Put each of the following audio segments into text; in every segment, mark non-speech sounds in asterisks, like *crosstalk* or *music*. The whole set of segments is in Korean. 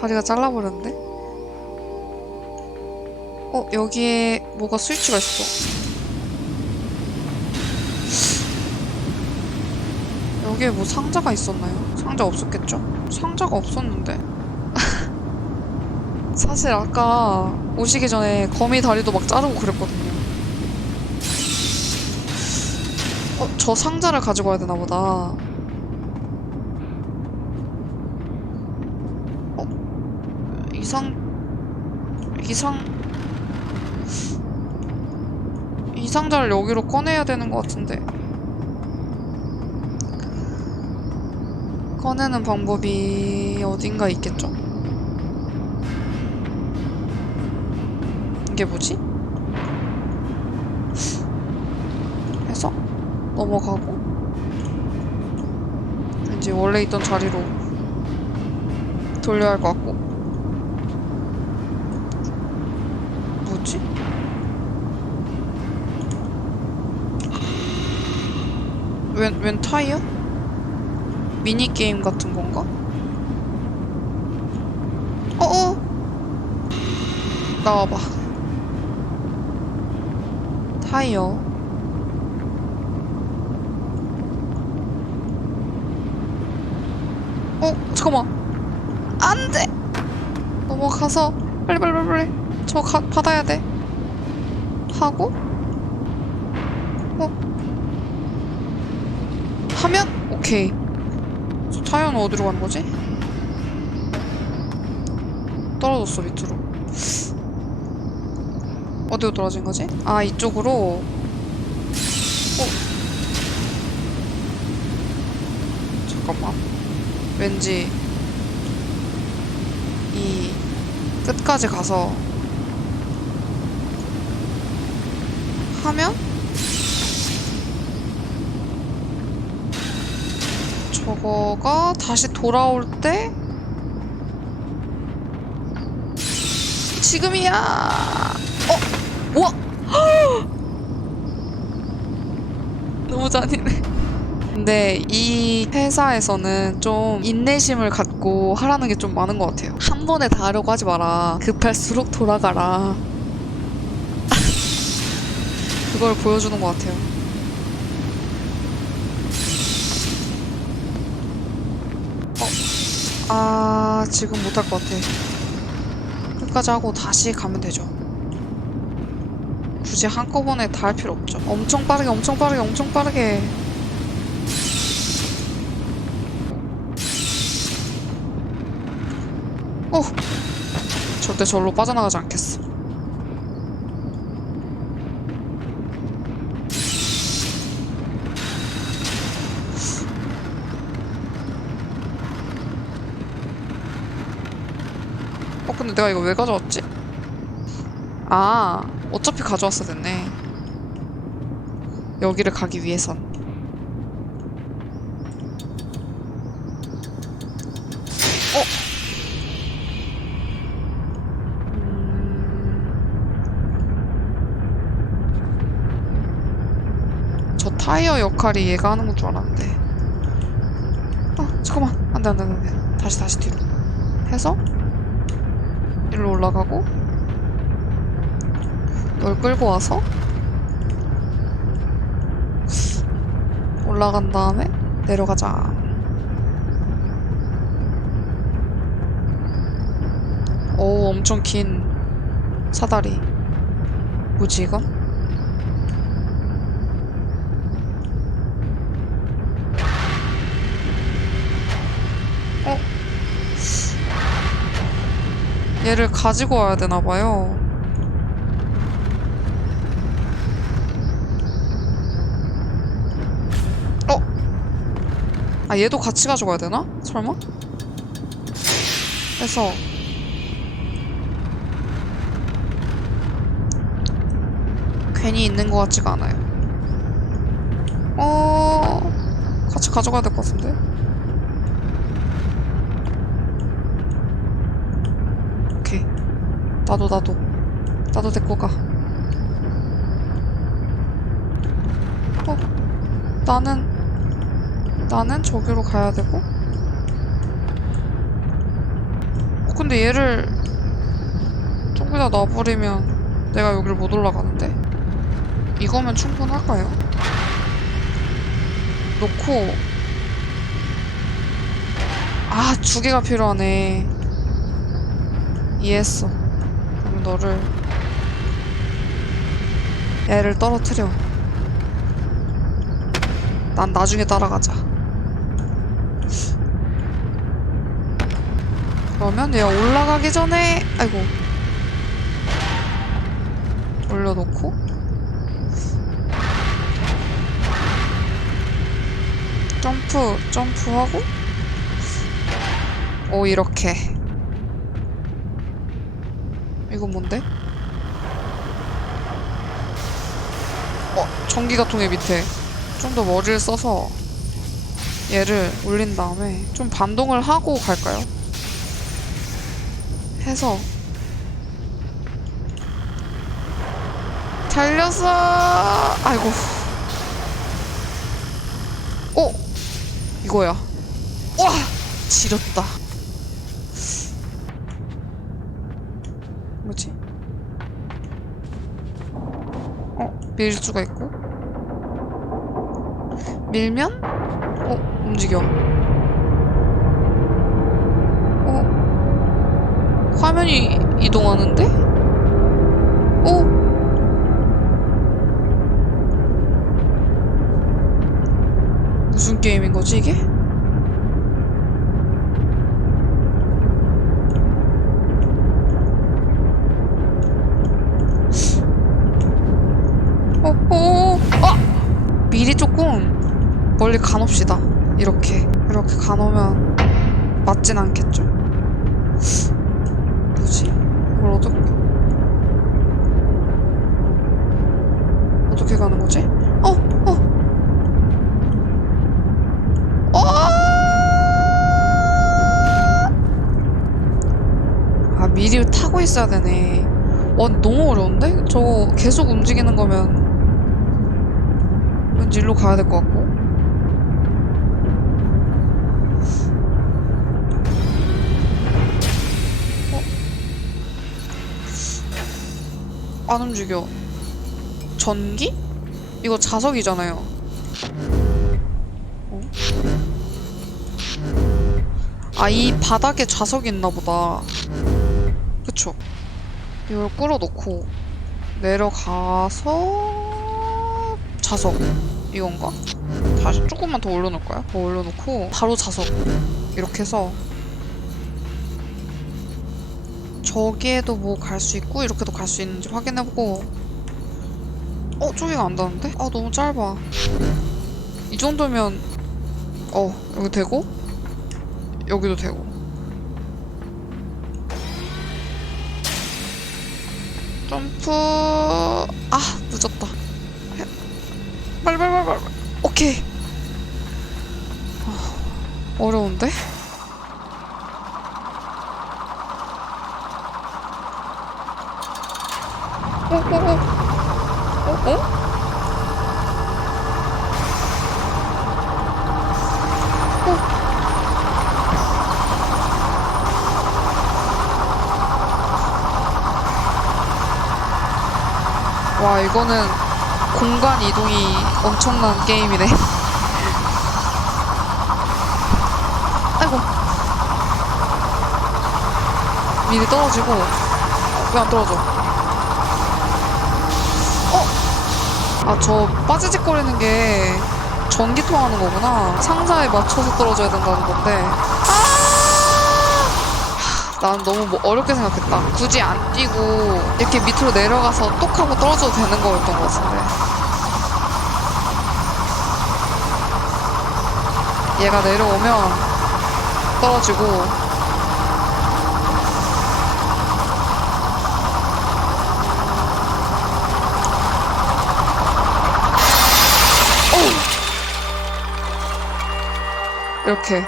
다리가 잘라버렸는데? 어, 여기에 뭐가 스위치가 있어. 여기에 뭐 상자가 있었나요? 상자 없었겠죠? 상자가 없었는데. *laughs* 사실 아까 오시기 전에 거미 다리도 막 자르고 그랬거든요. 어, 저 상자를 가지고 와야 되나 보다. 이상, 이상, 이 상자를 여기로 꺼내야 되는 것 같은데. 꺼내는 방법이 어딘가 있겠죠? 이게 뭐지? 해서 넘어가고 이제 원래 있던 자리로 돌려야 할 것 같고 뭐지? 웬, 웬 타이어? 미니게임 같은 건가? 어어! 나와봐. 타이어. 어, 잠깐만. 안 돼! 넘어가서, 빨리, 빨리, 빨리, 빨리. 저 가, 받아야 돼. 하고, 하면? 오케이. 저 타이어는 어디로 가는 거지? 떨어졌어, 밑으로. 어디로 떨어진 거지? 아, 이쪽으로. 어? 잠깐만. 왠지 이 끝까지 가서 하면 저거가 다시 돌아올 때 지금이야. 어, 우와. *gasps* 너무 잔인해. 근데 이 회사에서는 좀 인내심을 갖고 하라는 게 좀 많은 것 같아요. 한 번에 다 하려고 하지 마라. 급할수록 돌아가라. *laughs* 그걸 보여주는 것 같아요. 어, 아, 지금 못할 것 같아. 끝까지 하고 다시 가면 되죠. 굳이 한꺼번에 다 할 필요 없죠. 엄청 빠르게, 엄청 빠르게, 엄청 빠르게. 어! 절대 절로 빠져나가지 않겠어. 어, 근데 내가 이거 왜 가져왔지? 아, 어차피 가져왔어야 됐네. 여기를 가기 위해선. 어? 음. 저 타이어 역할이 얘가 하는 건 줄 알았는데. 어, 잠깐만. 안 돼, 안 돼, 안 돼. 다시, 다시 뒤로. 해서 일로 올라가고 널 끌고 와서 올라간 다음에 내려가자. 오, 엄청 긴 사다리. 뭐지, 이건? 얘를 가지고 와야 되나 봐요. 어? 아, 얘도 같이 가져가야 되나? 설마? 그래서 괜히 있는 것 같지가 않아요. 어, 같이 가져가야 될 것 같은데? 오케이. 나도, 나도. 나도 데리고 가. 어, 나는, 나는 저기로 가야 되고. 어, 근데 얘를 저기다 놔버리면 내가 여기를 못 올라가는데? 이거면 충분할까요? 놓고 아, 두 개가 필요하네. 이해했어. 너를 얘를 떨어뜨려. 난 나중에 따라가자. 그러면 얘가 올라가기 전에 아이고 올려놓고 점프 점프하고 오 이렇게 이건 뭔데? 어 전기가 통해 밑에. 좀 더 머리를 써서 얘를 올린 다음에 좀 반동을 하고 갈까요? 해서. 달렸어! 아이고. 어? 이거야. 와! 지렸다 뭐지 어 밀 수가 있고 밀면 어 움직여 어 화면이 이동하는데? 어? 무슨 게임인 거지, 이게? 어, 어, 어, 어! 미리 조금 멀리 가놉시다. 이렇게. 이렇게 가놓으면 맞진 않겠죠. 뭐지? 이걸 어떻게 어떻게 가는 거지? 어, 어, 어! 아 미리 타고 있어야 되네. 와 너무 어려운데? 저거 계속 움직이는 거면 왠지 일로 가야 될 것 같고. 안 움직여. 전기? 이거 자석이잖아요. 어? 아, 이 바닥에 자석이 있나 보다. 그쵸? 이걸 끌어놓고 내려가서 자석 이건가? 다시 조금만 더 올려놓을까요? 더 올려놓고 바로 자석 이렇게 해서 저기에도 뭐 갈 수 있고 이렇게도 갈 수 있는지 확인해보고 어? 저기가 안 닿는데? 아 너무 짧아 이 정도면 어 여기 되고 여기도 되고 점프 아 어려운데? 어, 어, 어. 어, 어? 와, 이거는 공간 이동이 엄청난 게임이네. *laughs* 아이고. 미리 떨어지고, 왜 안 떨어져? 아, 저 빠지직거리는 게 전기 통 하는 거구나. 상자에 맞춰서 떨어져야 된다는 건데. 아! 난 너무 뭐 어렵게 생각했다. 굳이 안 뛰고 이렇게 밑으로 내려가서 똑 하고 떨어져도 되는 거였던 것 같은데. 얘가 내려오면 떨어지고 이렇게.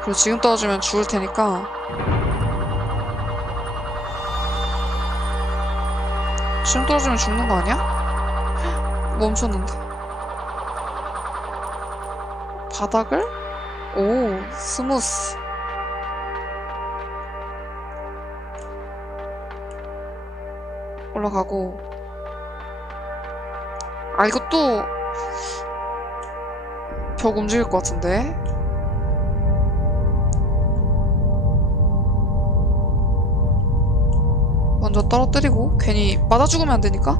그리고 지금 떨어지면 죽을 테니까. 지금 떨어지면 죽는 거 아니야? *gasps* 멈췄는데. 바닥을? 오 스무스. 올라가고. 아 이것도 벽 움직일 것 같은데 먼저 떨어뜨리고 괜히 맞아 죽으면 안 되니까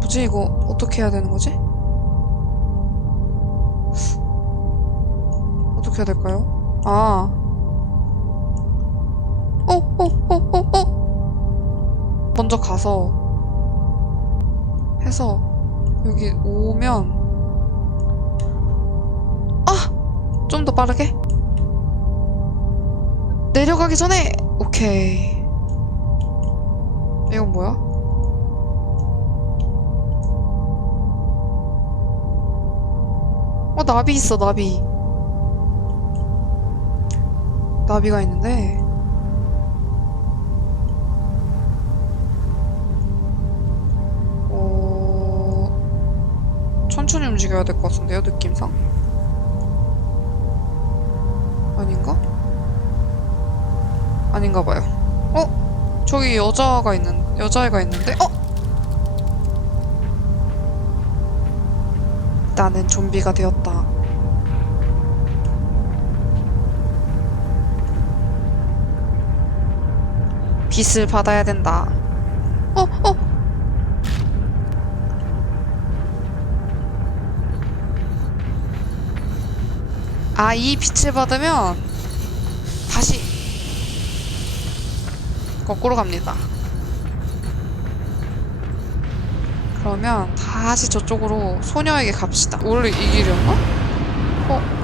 뭐지 이거 어떻게 해야 되는 거지? 어떻게 해야 될까요? 아 어, 어, 어, 어, 어. 먼저 가서 해서 여기 오면 아! 좀 더 빠르게 내려가기 전에 오케이 이건 뭐야? 어 나비 있어 나비 나비가 있는데 움직여야 될 것 같은데요, 느낌상? 아닌가? 아닌가 봐요. 어? 저기 여자가 있는, 여자애가 있는데? 어? 나는 좀비가 되었다. 빛을 받아야 된다. 어, 어, 아, 이 빛을 받으면 다시 거꾸로 갑니다. 그러면 다시 저쪽으로 소녀에게 갑시다. 원래 이 길이었나? 어? 어,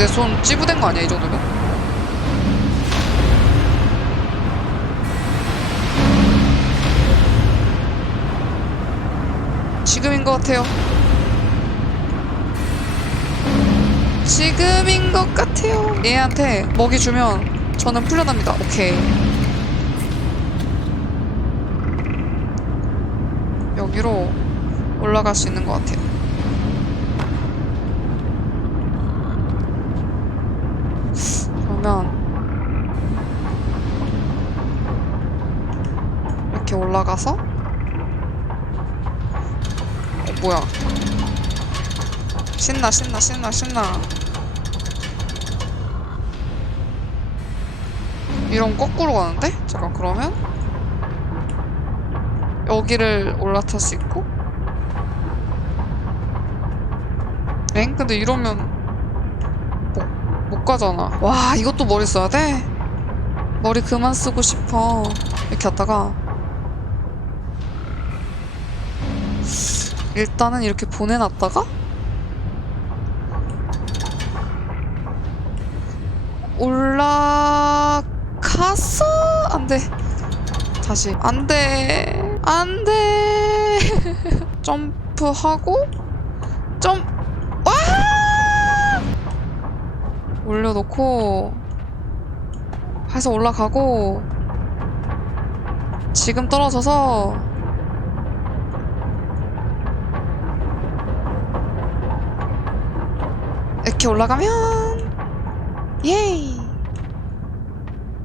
내 손 찌부된 거 아니야, 이 정도면? 지금인 것 같아요. 지금인 것 같아요. 얘한테 먹이 주면 저는 풀려납니다. 오케이. 여기로 올라갈 수 있는 것 같아요. 그러면 이렇게 올라가서 어, 뭐야? 신나 신나 신나 신나. 이런 거꾸로 가는데? 잠깐 그러면 여기를 올라탈 수 있고 엥? 근데 이러면 못, 못 가잖아. 와 이것도 머리 써야 돼? 머리 그만 쓰고 싶어. 이렇게 하다가. 일단은 이렇게 보내놨다가? 올라가서 안 돼. 다시. 안 돼. 안 돼. *laughs* 점프하고 점 와! 올려놓고 해서 올라가고 지금 떨어져서 이렇게 올라가면 예이